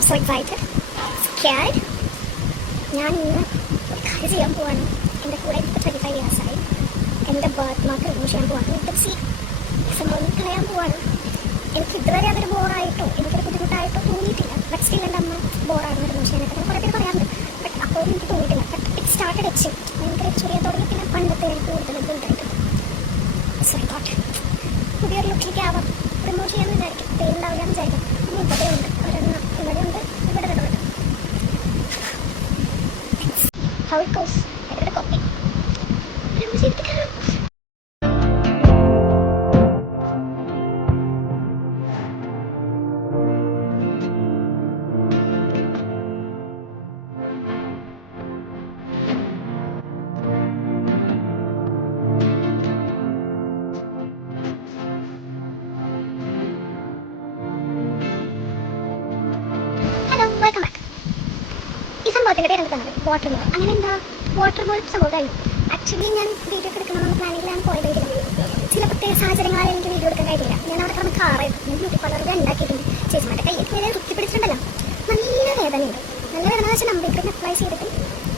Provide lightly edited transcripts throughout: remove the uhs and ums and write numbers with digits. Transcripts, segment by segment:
I'm so excited, scared. ഞാൻ ഇന്ന് ഒരു കാര്യം ചെയ്യാൻ പോവാണ്. എൻ്റെ കൂടെ ഇപ്പോൾ 25 years ആയി. എൻ്റെ ബർത്ത് മാർക്ക് റിമൂവ് ചെയ്യാൻ പോവാണ്. സംഭവം കളയാൻ പോവാണ്. എനിക്ക് ഇതുവരെ അതൊരു ബോറായിട്ടോ എനിക്കൊരു ബുദ്ധിമുട്ടായിട്ടോ തോന്നിയിട്ടില്ല. ബട്ട് സ്റ്റിൽ എൻ്റെ അമ്മ ബോറാണ് റിമൂവ് ചെയ്യാനായിട്ട് കുറേ പേര് പറയാറുണ്ട്. ബട്ട് അപ്പോൾ എനിക്ക് തോന്നിയിട്ടില്ല. ബട്ട് ഇറ്റ് സ്റ്റാർട്ടഡ് എച്ച് ഭയങ്കര എച്ച് ചെയ്യാൻ തുടങ്ങി. പിന്നെ പണ്ടത്തെ എനിക്ക് കൂടുതൽ ബുദ്ധിമുട്ടായിട്ട് സോ ഐ തോട്ട് പുതിയൊരു ലുക്കിലേക്ക് ആവാം. റിമൂവ് ചെയ്യാമെന്ന് വിചാരിക്കും. പേരുണ്ടാവില്ല എന്ന് വിചാരിക്കും. ഇവിടെ ഉണ്ട് ഒരെണ്ണം, ഇവിടെ ഉണ്ട്, ഇവിടെ ഉണ്ട്. How it goes. Every copy. Remove it. Hello, welcome back. ഈ സംഭവത്തിൻ്റെ പേര് എനിക്ക് തന്നത് വാട്ടർ ബോൾ. അങ്ങനെ എന്താ വാട്ടർ ബോൾ സംഭവമായിരുന്നു. ആക്ച്വലി ഞാൻ വീഡിയോ ഒക്കെ എടുക്കണമെന്ന് പ്ലാനിങ്ങിലാണ് പോയതായിരുന്നു. ചില പ്രത്യേക സാഹചര്യങ്ങളാൽ എനിക്ക് വീഡിയോ എടുക്കാൻ കഴിയില്ല. ഞാൻ അവിടെ കിടന്ന് കാറായിരുന്നു. ഞാൻ ബ്യൂട്ടി പാർലറിൽ ഉണ്ടാക്കിയിട്ടുണ്ട്. ചേച്ചിമാരുടെ കയ്യൊക്കെ നേരെ റുക്കി പിടിച്ചിട്ടുണ്ടല്ലോ. നല്ല വേദനയുണ്ട്. നല്ല വേദന വെച്ചാൽ നമ്പേക്ക് അപ്ലൈ ചെയ്തിട്ട്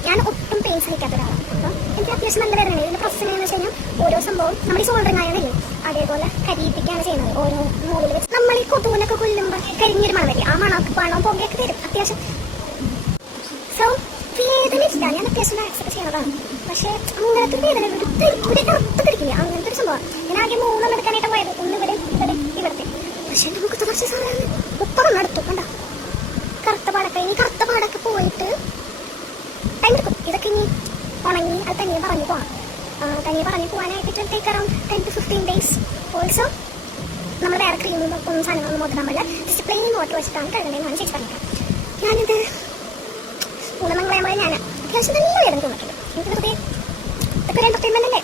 ഞാൻ ഒട്ടും പെയിൻ സഹിക്കാത്ത ഒരാളാണ്. അപ്പം എനിക്ക് അത്യാവശ്യം നല്ല വേദനയാണ്. ഇതിൻ്റെ പ്രശ്നം എന്ന് വെച്ച് കഴിഞ്ഞാൽ ഓരോ സംഭവം നമ്മൾ ഈ സോൾഡറിങ് ആയതല്ലേ അതേപോലെ കരിയിപ്പിക്കുകയാണ് ചെയ്യുന്നത്. ഓരോ മോളിൽ വെച്ച് നമ്മൾ ഈ കൊതുവിനൊക്കെ കൊല്ലുമ്പോൾ കരിഞ്ഞൊരു മണം വരും. ആ മണമൊക്കെ പുകയൊക്കെ വരും അത്യാവശ്യം. സോ വേദനയില്ല, ഞാൻ അത്യാവശ്യം ആക്സെപ്റ്റ് ചെയ്യണതാണ്. പക്ഷേ അങ്ങനത്തെ ഒരു വേദന ഒരു കറുത്തിരിക്കില്ല. അങ്ങനത്തെ ഒരു സംഭവം. ഞാൻ ആകെ 3 എടുക്കാനായിട്ട് പോയത്. ഒന്ന് ഇവിടെ ഇവിടുത്തെ. പക്ഷെ നമുക്ക് കുറച്ച് സാധനം 30 എടുത്തു. കണ്ട കറുത്ത പാടൊക്കെ. ഇനി കറുത്ത പാടൊക്കെ പോയിട്ട് ടൈം എടുക്കും. ഇതൊക്കെ ഇനി ഉണങ്ങി അത് തനിയെ പറഞ്ഞു പോകാം. തനിയെ പറഞ്ഞു പോകാനായിട്ട് take around 10 to 15 days. Also നമ്മൾ വേറെ ക്രീമും ഒന്നും സാധനങ്ങളൊന്നും നോക്കാൻ പറ്റില്ല. ജസ്റ്റ് പ്ലെയിൻ വാട്ടർ വെച്ചിട്ടാണ് കഴുകേണ്ടതെന്നാണ് ചേച്ചി പറഞ്ഞത്. ഞാനിത് പൂർണ്ണമംഗളയാകുമ്പോൾ ഞാൻ അത്യാവശ്യം നല്ല വേദന തോന്നിയിട്ടുണ്ട്. എനിക്ക് വെറുതെ ഇതൊക്കെ ഒരു എൻ്റർടൈൻമെൻ്റ് അല്ലേ.